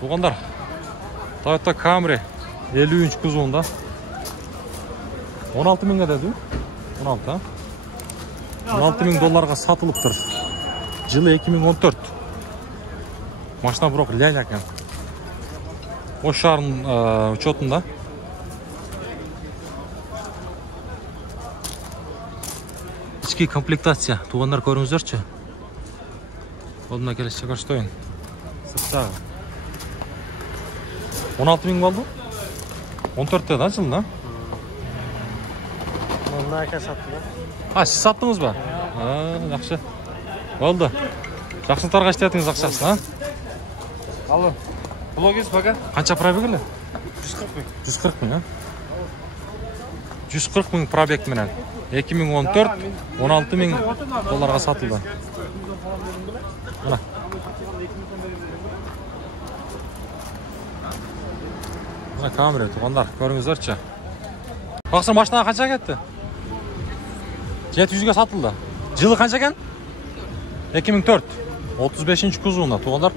Туғандар, Toyota Camry 53 kuzovunda 16 mingga dedi. 16 ming dollarga satılıp tur. Жылы 2014. Машина бирок ляля экен. Ош шаарынын учетунда. Ички комплектация. Туғандар көрүңүздөрчү. Колуна келишче көрсөтөйүн. Сыртта 16 ming болду. 14'te да жылына. Onu aka sattım. Siz sattınız mı? Жақсы. Oldu. Жақсылықтарға істедіңіз ақшасын, а? Алло. Блогез бага? Қанша пробегілі? 140 ming. 140 мың, а? 140 мың пробег менен. 2014 16 миң долларға сатылды. Мына. Мына Camry туғандар, көріңіздерші. Бақсы машинаға қанша кетті? 700-ге сатылды. Жылы қанша екен? 2004. 35-ші кузовында туғандар.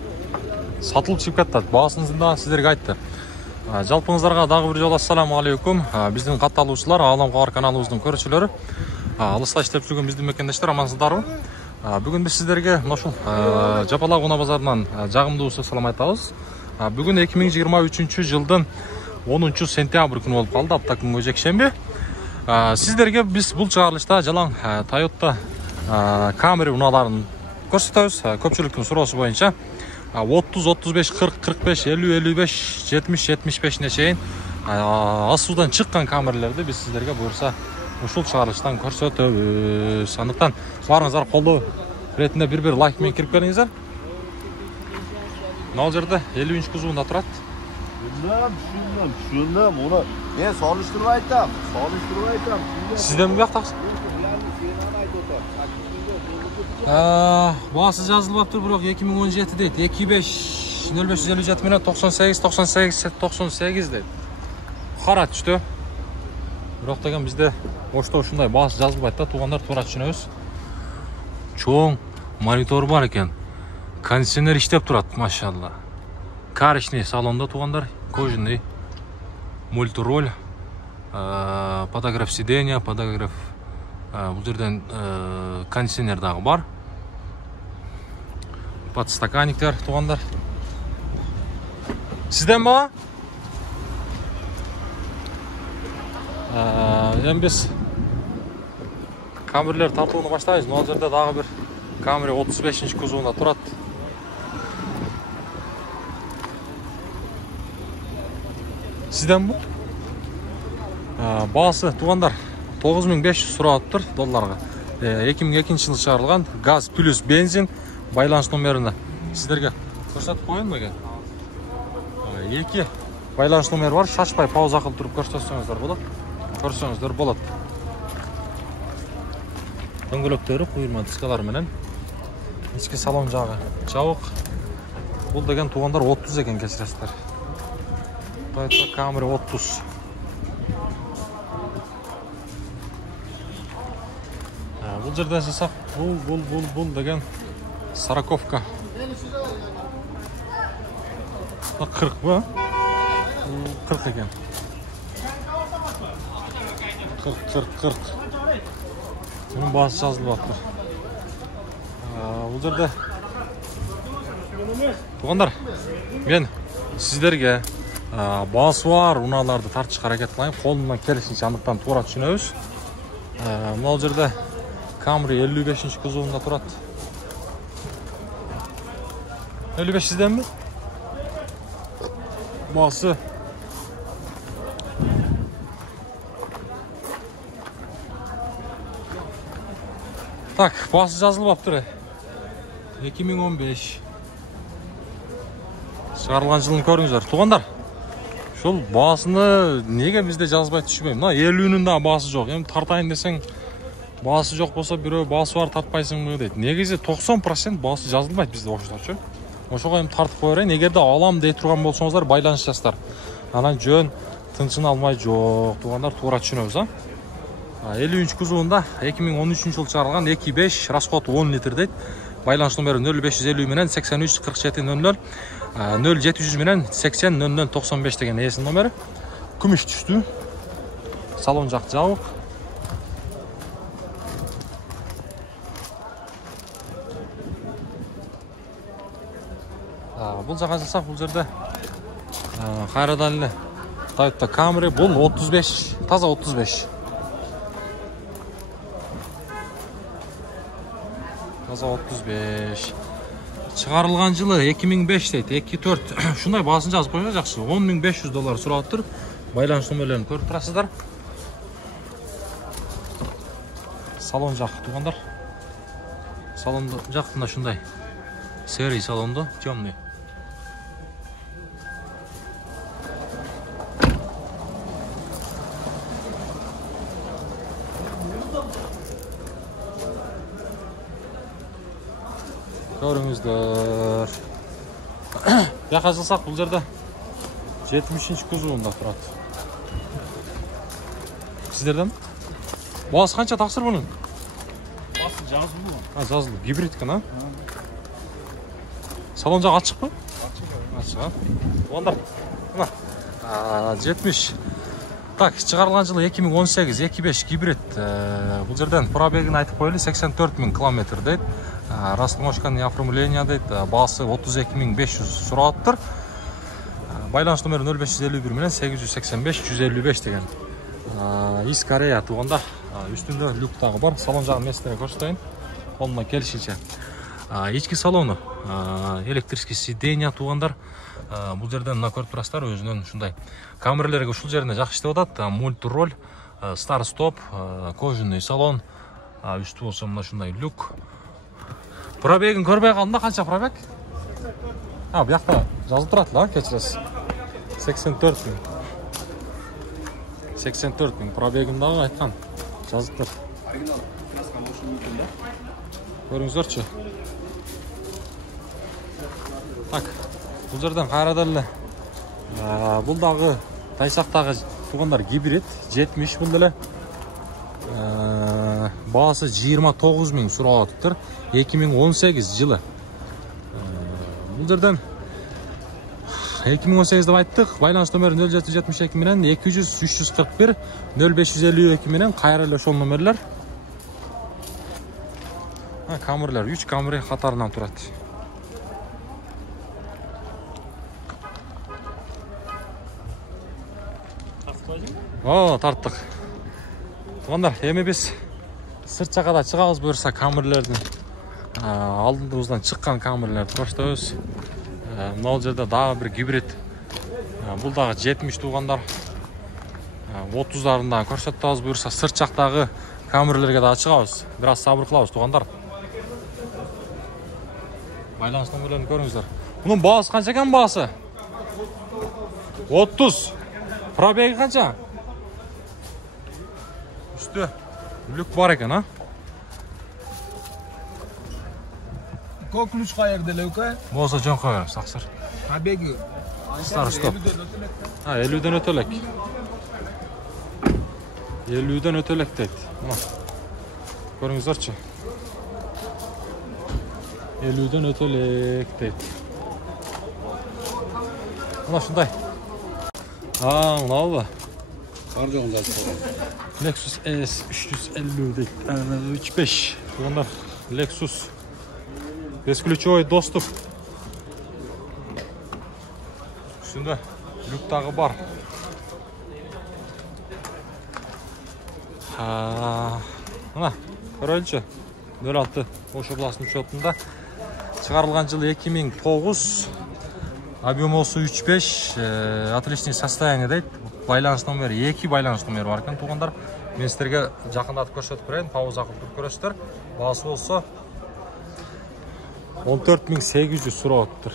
Сатылып шығып кетті. Бағасын да сіздерге айтты. Жалпыңыздарға дағы бір жол ассаламу алейкум. Біздің қатталушылар, Алам Қағар каналымыздың көрушілері. Алыста іштеп жүрген біздің мекендештер амансыздар. Бүгін біз сіздерге ошол Жапалак унаа базарынан жагымдуу ысык салам айтабыз. Бүгін 2023 жылдың 10 сентябрь күнү болуп калды, апта күнгө жекшемби. Сіздерге біз бұл чыгарылышта жалаң Toyota Camry унааларын көрсөтөбүз. Көпчүлүктүн суроосу боюнча 30, 35, 40, 45, 50, 55, 70, 75 чейин асуудан чыккан камерлерди биз сиздерге буюрса ушул чыгарылыштан көрсөтөбүз. Андыктан баарыңыздар колдоо иретинде бир лайк менен кирип келиңиздер. Мына жерде 50 кузовунда турат. Şundan onu ben soluşturup aytam. Sizden mi yaptınız? Bağısı жазылып тұр, бірақ 2017 дейді. 25 0557 менен 98 дейді. Қара түшті. Бірақ деген бізде ошто ушундай бағасы жазылбайды да, туғандар тура түшүнөбүз. Чоң монитор бар екен. Кондиционер иштеп турат, машалла. Каричный салонда туғандар, кожаный. Мультироль, подогрев сиденья, подогрев бұл жерден кондиционер дағы бар. Подстаканниктер туғандар. Сізден ба? Ең біз Camry'лер тартуыны баштайыз. Бұл жерде дағы бір Camry 35-ші кузовында тұрат. Сізден бұл? Бағасы туғандар 9500 сұрап тұр долларға. 2002 жылы шығарылған газ плюс бензин байланыс номеріне сіздерге көрсетіп қойын ба екен? 2 байланыс номер бар, шашпай пауза қылып тұрып көрсетсеңіздер болады. Дөңгелектері құйылма дискалар менен. Ички салон жағы жабық. Бұл деген туғандар 30 екен, кешіресіздер. Toyota Camry 30. Бұл жерден жасақ, бұл деген сороковка. 40 ба? 40 екен. 40. Бұның басы жазылып аттыр. Бұл жерде туғандар, мен сіздерге басы бар унааларды тартышқа әрекет қылайын. Қолымнан келісінше андықтан тура түшінөбүз. Бұл жерде Camry 55-ші кузовында турат. 55 сізден бі? Басы так, басы жазылып аптыры 2015 шығарылған жылын көріңіздер. Туғандар, шол басыны неге бізде жазбай түшмеймін? 50-нің да басы жоқ. Тартайын десең басы жоқ болса, біреу басы бар тартпайсың мы дейді. Негізі 90% басы жазылмайды бізде ошылар. Ошоға тартып қойырайын. Егерде алам дей тұрған болсаңыздар, байланыс жастар. Анан жөн тынчын алмай жоқ. Туғандар тура түшінөбүз. 53 кузовунда 2013 жылы чыгарылган 2.5 расход 10 литр дейт. Байланыш номери 0550 менен 83 47 00. 0700 менен 80 00 95 деген эсин номери. Күмүш түштү. Салон жак жабык. Бул жака жылсак, бул жерде кайрадан эле Toyota Camry, бул 35, таза 35. Таза 35. Чыгарылган жылы 2005 дейт, 24. Шундай баасын жазып койсо жакшы. $10.500 сурап тур. Байланыш номерлерин көрүп турасыздар. Салон жак туугандар. Салондо жактында шундай. Серый салондо, темный. Көрүңүздөр. Жака жылсак, бул жерде 70-ші кузовунда турат. Сиздерден? Баасы канча таксыр бунун? Басы жазылды. Жазылды. Гибрид экен, Салон жак ачыкпы? Ачык. Ондар. Мына 70. Так, чыгарылган жылы 2018, 25 гибрид. Бул жерден пробегин айтып коелу, 84.000 км дейт. Растмошканы оформление дейт. Баасы 32.500 сураттыр. Байланыш номери 0551 менен 885 155 деген. Из Корея тууганда. Үстүндө люк дагы бар. Салон жагын местерге көрсөтөйүн. Колуна келишинче. Ички салону электрический сиденья туугандар. Бул жерден мына көрүп турасыздар, өзүнүн ушундай камералерге ушул жерине жакшы иштеп атат. Мультироль, старт-стоп, кожаный салон. Үстү болсо мына ушундай люк. Пробегин көрбөй калдым да, канча пробег? Буякта жазылып турат эле, кечиресиз. 84.000. 84.000 пробегин дагы айткан. Жазылып тур. Көрүңүздөрчү. Так, бул жерден кайрадан эле бул дагы тайсактагы туугандар гибрид 70 бул деле. Баасы 29.000 сурап атыптыр. 2018 жылы. Бул жерден 2018 деп айттык. Байланыш номери 0772 менен 200 341 0552 менен кайра эле ошол номерлер. Камерлер 3 камери катарынан турат. Тарттык. Туугандар, эми биз сырт жакада чыгабыз буюрса камерлердин алдыбыздан чыккан камерлерди баштайбыз. Мына жерде дагы бир гибрид. Бул дагы 70 туугандар. 30-ларында көрсөтөбүз буюрса сырт жактагы камерлерге да чыгабыз. Бир аз сабыр кылабыз туугандар. Байланыш номерлерин көрүңүздөр. Мунун баасы канча экен баасы? 30. Пробеги канча? Üstü люк бар екен, Ключ кайерде лөкө? Болса жөн кой берем, саксыр. Пробеги. Старый стоп. 50-ден өтө элек. 50-ден өтө элек дейт. Көрүңүздөрчү. 50-ден өтө элек дейт. Мына ушундай. Мынабы. Бар жоғын жазып қойған. Lexus ES 350 дейт. 35. Туугандар, Lexus. Бесключевой доступ. Үстүндө люк дагы бар. Мына, көрөлүчү. 06 Ош областынын учетунда. Чыгарылган жылы 2009. Объемосу 3.5. Отличный состояние дейт. Байланыш номери 2 байланыш номери бар екен туугандар. Мен сиздерге жакындатып көрсөтүп берейин. Пауза кылып көрөсүздөр. Баасы болсо 14.800 сурап атыптыр.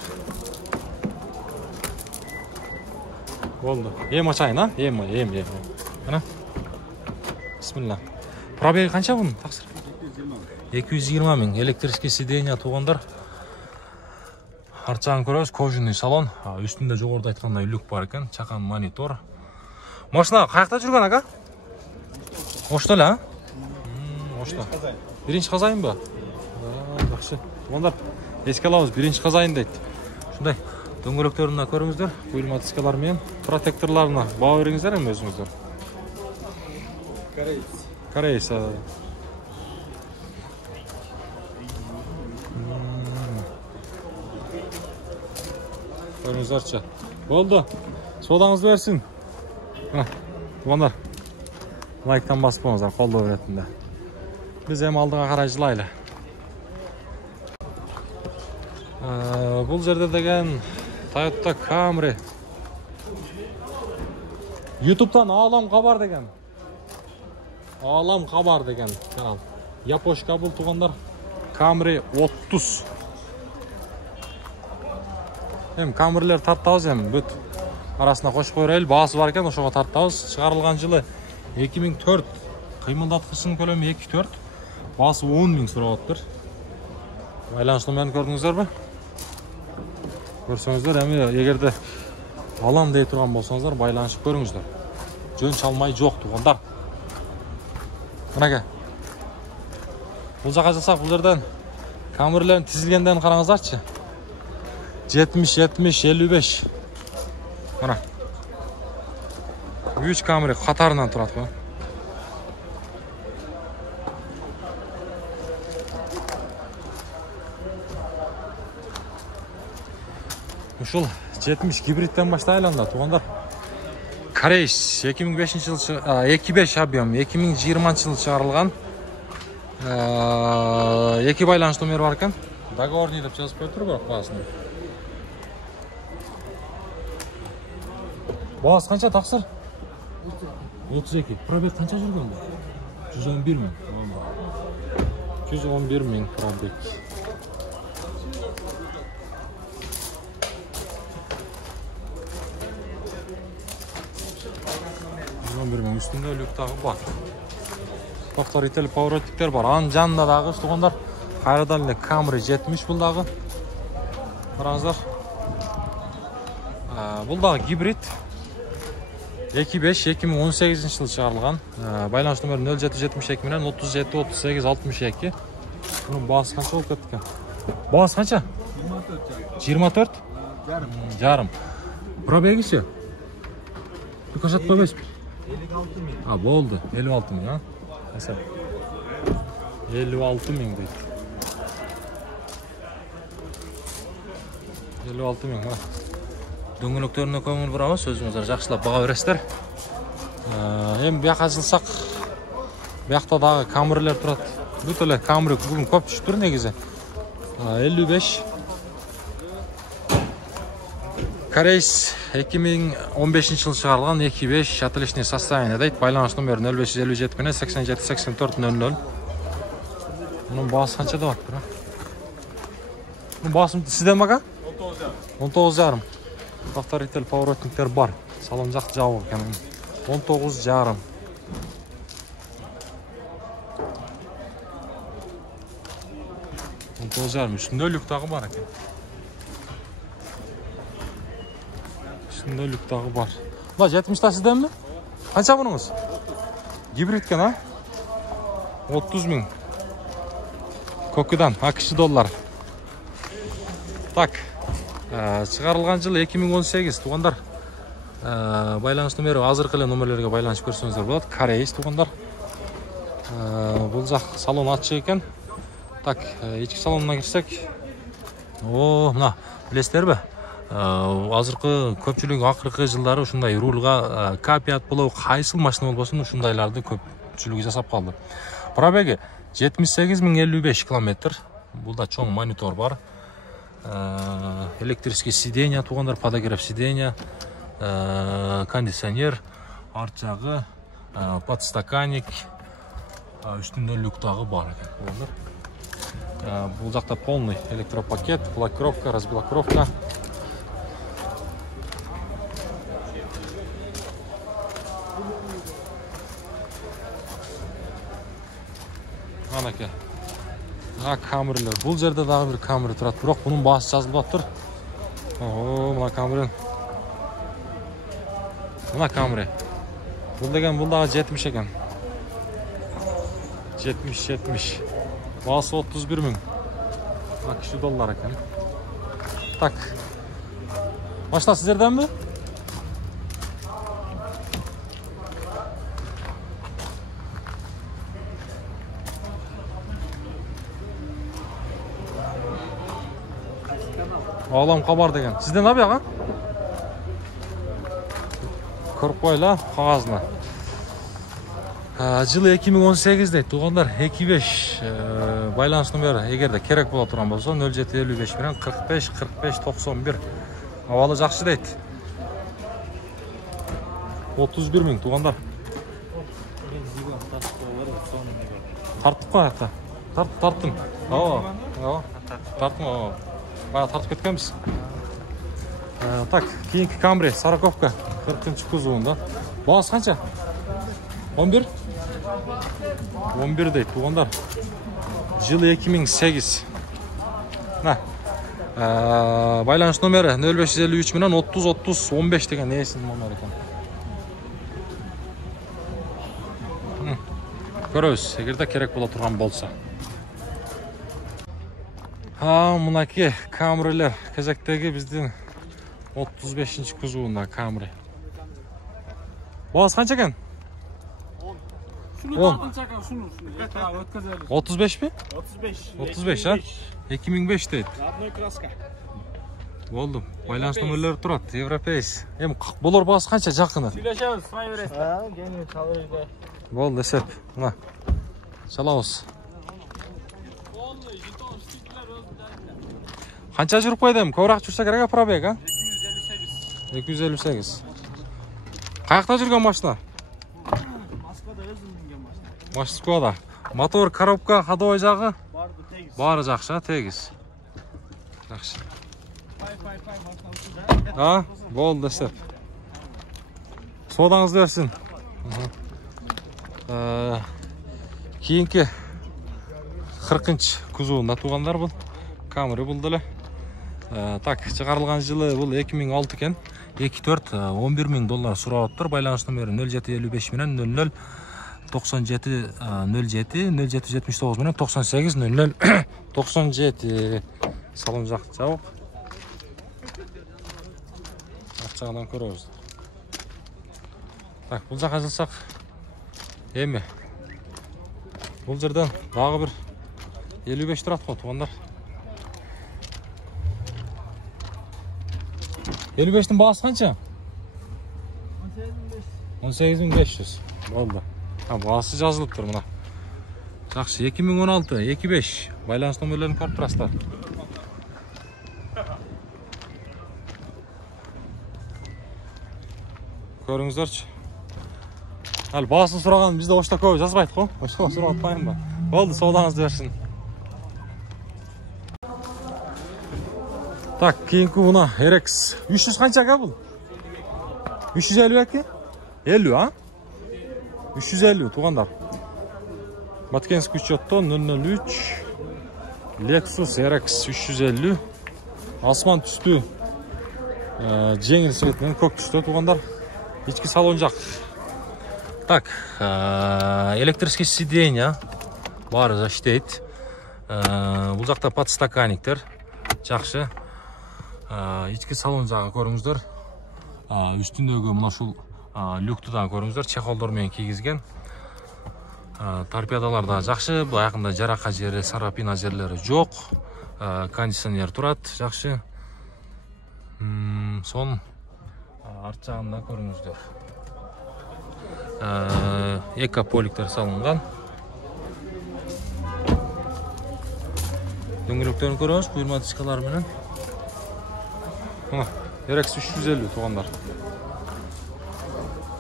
Болду. Эми ачайын, эми. Мына. Бисмилла. Пробеги канча бунун? Таксыр. 220 миң. Электрический сиденья туугандар. Арт жагын көрөбүз, кожаный салон. Үстүндө жогоруда айткандай люк бар экен, чакан монитор. Машина каякта жүргөн ага? Ошто эле, Ошто. Биринчи казайынбы? Жакшы. Туугандар, эске алабыз, биринчи казайын дейт. Ушундай Дөңгөлектерін көріңіздер. Құйылма дискалар мен протекторларына баға беріңіздер ең өзіңіздер. Корейс. Көріңіздерші. Болды. Содаңызды берсін. Туғандар. Лайктан басып болыңыздар, қолды өретінде. Біз әм алдыға қарай жылайлы. Бұл жерде деген Toyota Camry. YouTube'dan Ağlam Xabar деген. Ağlam Xabar деген kanal. Yapoşka бұл туғандар. Camry 30. Hem Camry'ler тарттауыз hem бүт. Арасына қош қойыр бағасы бар екен, ошоға тарттауыз. Шығарылған жылы 2004. Қимылдатқышының көлемі 2.4. Бағасы 10.000 сұрап отыр. Байланышты мен көрдіңіздер бе? Көрсеңіздер, егерде алам дей тұрған болсаңыздар, байланышып көріңіздер. Жөн шалмай жоқ туғандар. Мұнаке. Бұл жаққа жасақ бұл жерден Camry'лерін тізілгенден қараңыздаршы. 70, 70, 55. Мұна. 3 Camry қатарынан тұрады бұл. Ушул 70 гибридтен баштайланда туғандар. Корейс 2005 жыл 25 объем 2020 жыл шығарылған. Екі байланыш номері бар екен. Договорный деп жазып қойып тұр бірақ бағасында. Бағасы қанша тақсыр? 32. Пробег қанша жүрген бұл? 111 мың. 111 мың пробег. Üstünde lüktағы бар. Тоқтар ителі пауэроттіктер бар. Аның жанында дағы тұғандар. Қайрадан Camry 70 бұлдағы. Қараңыздар. Бұлдағы гибрид. 2005-2018 жыл шығарылған. Байланыш номері 0772 менен 37-38-62. Бұның бағасы қанша болып кетті екен? Бағасы қанша? 24? Жарым. Пробегі ше? Bir koşat koymayız. 56.000. Oldu. 56.000 ha. Mesela. 56.000 değil. 56.000 ha. Дөңгөлектеріне көңіл бұрауыз, өзіңіздер жақшылап баға бересіздер. Hem bir жаққа жылсақ, bir жақта дағы Camry'лер тұрады. Бүтілі Camry бүгін көп түшіп тұр негізі. 55. Корейс 2015 жыл шығарылған 2.5 отличный состояние дейді. Байланыш номері 0557 менен 87-84-00. Бұның бағасы қанша да баттыр? Бұның бағасы сізден бақа? 19,5. Тоқтар ител пауэроттіктер бар. Салон жақты жауы екен. 19,5. Үстінде люктағы бар екен. Üstünde lüktағы бар. Бұла 70-та сізден бі? Қанша бұныңыз? Гибридкен, а? 30.000. Көкідан, ақшы доллар. Так. Шығарылған жыл 2018. Туғандар. Байланыш номері, азырқылы номерлерге байланыш көрсеңіздер болады. Корейс туғандар. Бұл жақ салон атшы екен. Так, ечкі салонына кірсек. Мұна, білесіздер бі? Азырқы көпчілігі ақырқы жылдары ұшындай рулға капият болу қайсыл машина болсын ұшындайларды көпчілігі жасап қалды. Пробегі 78.055 километр. Бұлда чоң монитор бар. Электрический сиденья туғандар, подогрев сиденья, кондиционер, арт жағы, подстаканник, үстінде люктағы бар. Бұл жақта полный электропакет, блокировка, разблокировка. Анаке. Camry'ler. Бұл жерде дағы бір Camry тұрады. Бірақ бұның басы жазылып тұр. Мұна Camry. Мұна Camry. Бұл деген бұлдағы 70 екен. 70. Басы 31.000. Ақшы доллар екен. Так. Başta sizlerden mi? Ağlam kabar degen. Sizden abi ağa? Korkbayla kağızına. Жылы 2018'de туғандар 25 байланыс номері егерде керек бола тұрған болса 0755 менен 45 45 91 абалы жақсы дейді. 31 000 туғандар. Тарттық қой аяқта. Тарттым. Тарттым. Бая тартып кеткенбіз. Так, кейінгі Камри, Сороковка 40-шы кузовында. Бағасы қанша? 11? 11 дейді туғандар. Жылы 2008. Байланыс номері 0553 менен 30 30 15 деген несін номер екен. Көрөз, егерде керек бола тұрған болса. Мынаки Камрилер кезектегі біздің 35-ші кузовында Камри. Бағасы қанша екен? 35 mi? 35 ha? 2005 deydi. Oldu. Байланыс нөмірлері тұрады. Европейс. Болар бағасы қанша жақыны? Сөйлешеміз, сұрай бересіз. Болды, есеп. Мына. Шалауыз. Қанша жүріп қойдым? Көбірақ жүрсе керек пробег, а? 258. Қаяқта жүрген машина? Москвада. Мотор, коробка, ходовой жағы? Бары жақшы, тегіз. Жақшы. Болды сеп. Содаңыз берсін. Кейінгі 40-шы кузовында туғандар бұл. Камри бұлдылы. Так, шығарылған жылы бұл 2006 кен. 24 $11 000 сұрап тұр. Байланыс номері 0755 менен 00 97 07 07 79 менен 98 00 97 салон жақ жауып. Ақчағынан көрөбіз. Так, бұл жаққа жылсақ еме. Бұл жерден дағы бір 55 тұрады қой туғандар. 55-тің бағасы қанша? 18.500. Болды. Бағасы жазылып тұр мұна. Жақсы, 2016, 25. Байланыс номерлерін көріп тұрасыздар. Көріңіздерші. Әлі бағасын сұраған бізде ошта көп жазбайды қой. Ошта сұрап атпайын ба? Болды, саудаңызды берсін. Так, кейінгі бұна RX 300 қанша қа бұл? 350 әке? 50, а? 350 туғандар. Маткенск учетто 003 Lexus RX 350 асман түсті жеңіл светінен көк түсті туғандар. Ички салон жақ. Так, электрический сиденья бары заштейт. Бұл жақта подстаканниктер жақшы. Ички салон жағы көріңіздер. Үстіндегі мұна шул люктыдан көріңіздер. Чехолдормен кигізген. Торпедалар да жақшы. Бұл аяқында жарақа жері, сарапина жерлері жоқ. Кондиционер тұрады жақшы. Сон арт жағында көріңіздер. Экополиктер салынған. Дөңгелектерін көріңіз, пневматикалар менен. RX 350 туғандар.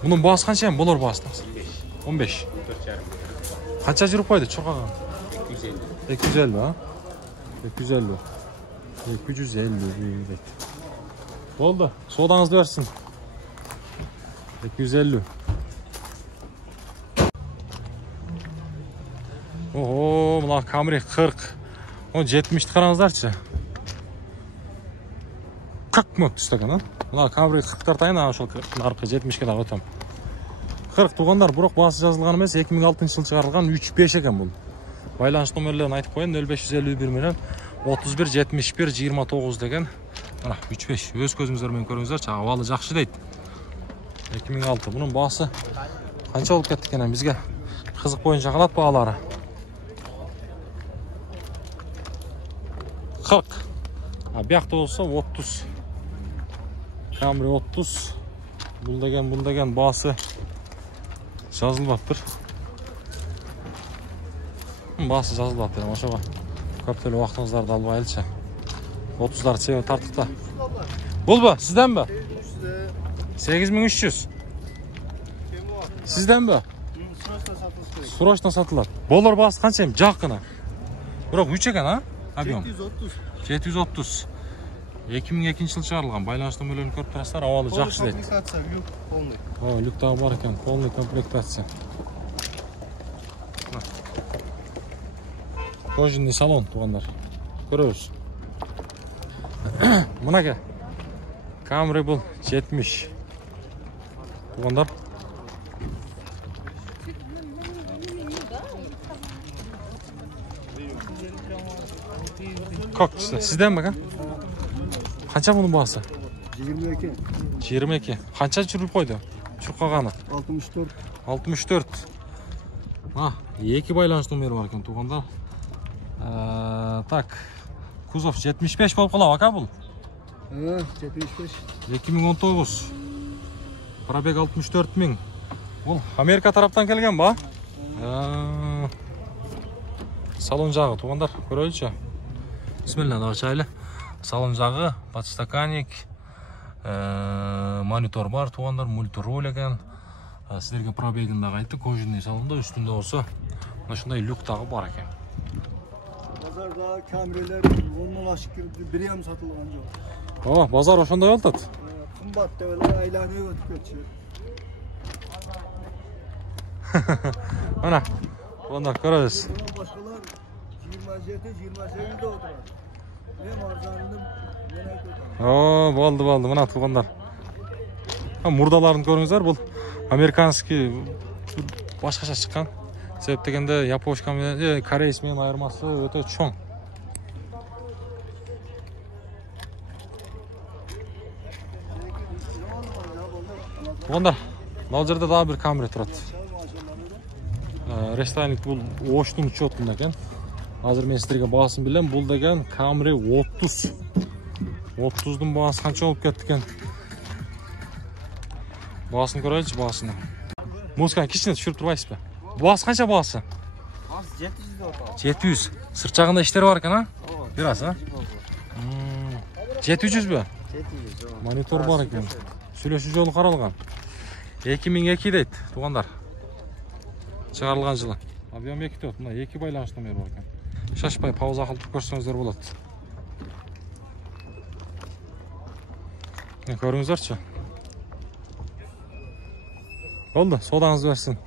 Бұның бағасы қанша ең? Болар бағасы? 15. Қанша жүріп қойды чоқаған? 250, а? 250. 250. Болды. Содаңызды берсін. 250. Ого, мұна Камри 40. 70-ті қараңыздаршы. 40 мөк түстіген, мұна Камри 40 тартайын, ашыл арқы 70-ке дағы өтем. 40 туғандар, бұрақ бағасы жазылған емес, 2006 жыл шығарылған 3-5 екен бұл. Байланыс номерлерін айтып қойын, 0551 менен 31 71 29 деген Mana 3.5 өз көзіңіздермен көріңіздер, абалы жақсы дейді. 2006. Бұның бағасы қанша болып кетті екен бізге? Қызық бойынша қалады бағалары. 40. Бұяқта болса 30. Camry 30. Бұл деген бағасы жазылып тұр. Бағасы жазылып тұр. Ошоға көптелі уақытыңыздарды алып айлыча. 30'lar себе тартықта. Бұл ба? Сізден ба? 8300. Сізден ба? Срочно сатылады. Болар бағасы қанша ем? Жаққына. Бірақ 3 екен, а? Объем. 730. 2002 жыл шығарылған. Байланышты нөмірлерін көріп тұрасыздар, авалы жақсы дейді. Комплектация, люк полный. О, люктағы бар екен, полный комплектация. Кожаный салон туғандар. Көріңіз. Мұнаке. Camry бұл 70. Туғандар. Көк түсті. Сізден бі, қа? Қанша бұның бағасы? 22. 22. Қанша жүріп қойды? Жүріп қалғаны? 64. 64. Екі байланыс номері бар екен туғандар. Так, кузов 75 болып қалау, ака бұл? 75. 2019. Пробег 64 000. Бұл Америка тараптан келген ба? Салон жағы туғандар, көрелікші. Бисмилlah, дағышайлы. Салон жағы, подстаканник, монитор бар туғандар, мультироль екен. Сіздерге пробегінде қайтты, кожаный салонда үстінде осы. Шындай люктағы бар екен. Базарда Camry'ler ondan aşık bir yam satılған жоқ. О, базар ошондай болтат. Қымбат деп эле айланып өтүп кетчү. Мына, туғандар көресіз. Башкалар 27-28'de oturат. Мен арзанdım, мен айтып. О, болды, мына туғандар. Мурдаларын көріңіздер, бұл американский башқаша шыққан. Себеп дегенде япошкамен, корейсмен айырмасы өте чоң. Туғандар, мына жерде дағы бір Camry тұрады. Рестайлинг бұл оштың учетында екен. Азыр мен сіздерге бағасын білем. Бұл деген Camry 30. 30'дың бағасы қанша болып кетті екен? Бағасын көрелікші, бағасыны. Музыканы кішіне түшіріп тұрбайсыз ба? Бағасы қанша бағасы? 700. Сыртжағында іштері бар екен, а? Біраз, а? 700 бі? 700. Монитор бар екен. Сөйлесу жолы қаралған. 2002 дейді, туғандар. Шығарылған жылы. Объем 2 дейді, мына 2 байланыс номері бар екен. Шашпай, пауза қылып көрсеңіздер болады. Көріңіздерші. Болды, содаңыз берсін.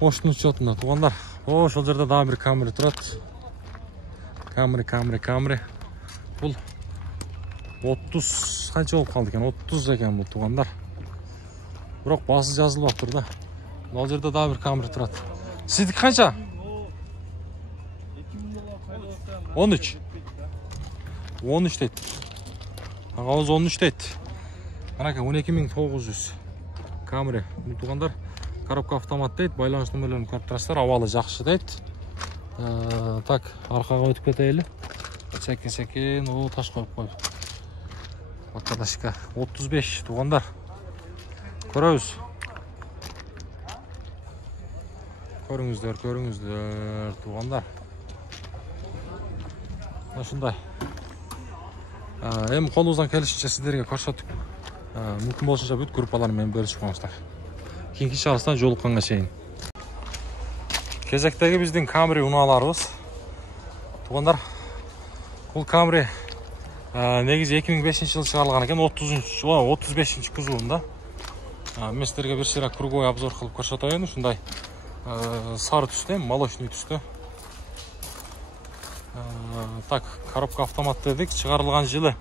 Оштың учетында туғандар. О, шол жерде дағы бір Camry тұрады. Camry. Бұл 30 қанша болып қалды екен? 30 екен бұл туғандар. Бірақ басы жазылып тұр да. Бұл жерде дағы бір Camry тұрады. Сіздік қанша? 13. 13 дейді. Ағауыз 13 дейді. Анака 12.900. Camry. Бұл туғандар. Коробка автомат дейді. Байланыс нөмірлерін көріп тұрасыздар. Авалы жақсы дейді. Так, арқаға өтіп кетейлі. Сәкен. О, таш қойып қойып. Бақадашқа. 35 туғандар. Көріңіз. Көріңіздер туғандар. Осындай. Эми қолыңыздан келишинче сіздерге көрсөтүп, мүмкүн болушунча бүт группалар менен бөлүшүп коңуздар. Кийинки чыгыштан жолукканга чейин. Кезектеги биздин Camry унааларыбыз. Тугандар, бул Camry негизи 2005-жылы чыгарылган экен, 35 кузовунда. Мен сіздерге бир ширак круговой обзор кылып көрсөтөйүн. Ушундай сары түстө, молочный түстө. Так, коробка автомат дедик. Чыгарылган жылы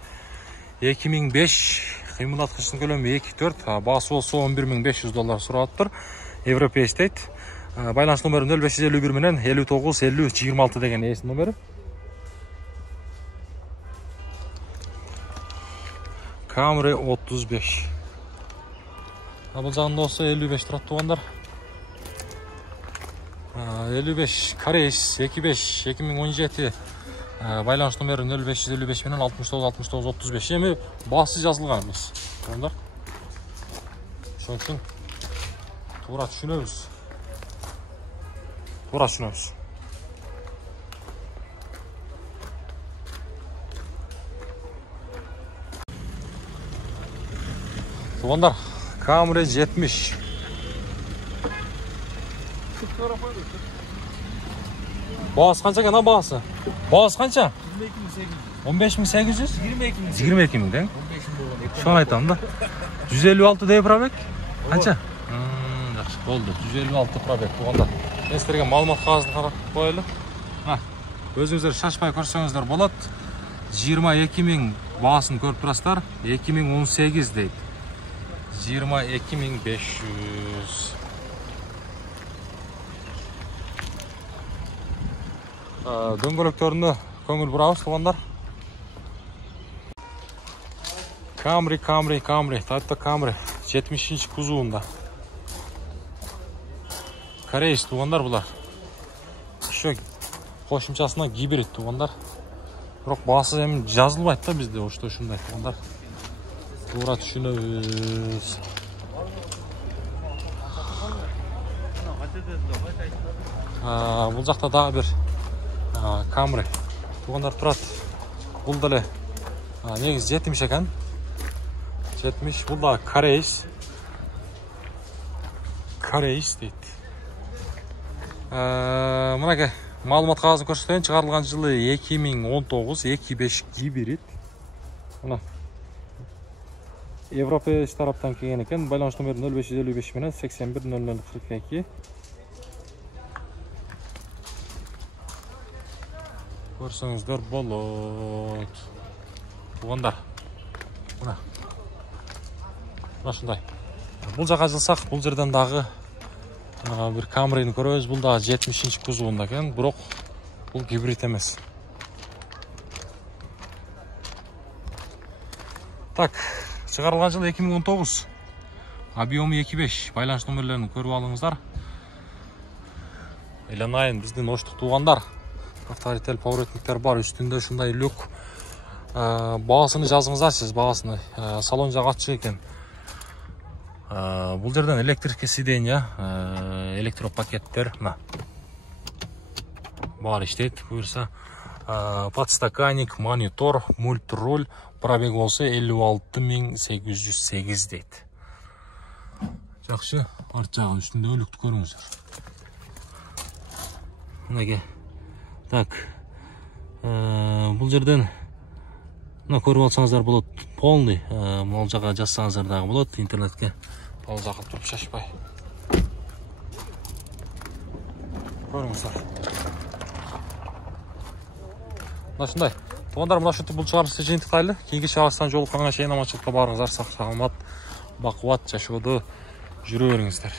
2005, кыймылдаткычтын көлөмү 2.4, баасы болсо $11.500 сураттыр. Европейс дейт. Байланыш номерин 0551 менен 59 50 26 деген эсин номери. Camry 35. Бұл жағында осы 55 тұрады туғандар. 55 Корейс 25 2017 байланыс номері 0555 менен 69 Еме басы жазылған емес. Туғандар. Шон үшін тура түшінеміз. Туғандар, Camry 70. Bağız қанша екен, бағасы? Бағыз қанша? 15.800? 22.000 дең? Шоң айтамын да. 156 дей пробег? Қанша? Жақсы, болды. 156 пробег туғандар. Мен сіздерге малымат қағазын қарап қойылы. Өзіңіздер шашпай көрсеңіздер болады. 22.000 бағасын көріп тұрасыздар. 2018 дейді. 22.500. Дөңгөлектеріне көңіл бұрауыз туғандар. Camry. Toyota Camry 70-ші кузуында. Корейс туғандар бұлар. Еще қошымшасына гибрид туғандар. Бірақ басы әмін жазылмайды да бізде ошты үшіндай туғандар. Тура түшініңіз. Бұл жақта дағы бір Camry туғандар тұрады. Бұл дәлі негіз 70 екен. 70, бұл да Корейс дейді. Мұнаке малымат қағазын көрсетейін. Шығарылған жылы 2019-25 гибрид. Мұна Европа тараптан келген екен. Байланыс номері 0555 менен 810042. Көрсеңіздер болады. Туғандар. Мұна шындай. Бұл жаққа жылсақ, бұл жерден дағы bir Camry'ni көрөбүз. Бұл да 70-ші кузуында екен. Бирок бұл гибрид емес. Так, шығарылған жыл 2019. Объемы 2.5. Байланыс номерлерін көріп алыңыздар. Айын біздің оштық туғандар. Авторител поворотниктер бар. Үстінде шындай люк. Бағасыны жазыңыздар сіз, бағасыны. Салон жағы атшы екен. Бұл жерден электрикке сиденья, электропакеттер бар іштейді. Бұйырса подстаканник, монитор, мультроль, пробег болса 56.808 дейді. Жақшы, арт жағы үстінде өлікті көріңіздер. Мұнаке. Так, бұл жерден көріп алсаңыздар болады полный, мол жаққа жазсаңыздар дағы болады интернетке. Ол жаққа тұрып шашпай. Көріңіздер. Шындай. Туғандар, мұна шүтті бұл шығарылысы жиынтықтайлы. Кейінгі шағыстан жолыққанға шейін аманшылыққа барыңыздар. Сақ-саламат, бақуат, жашуды жүре беріңіздер.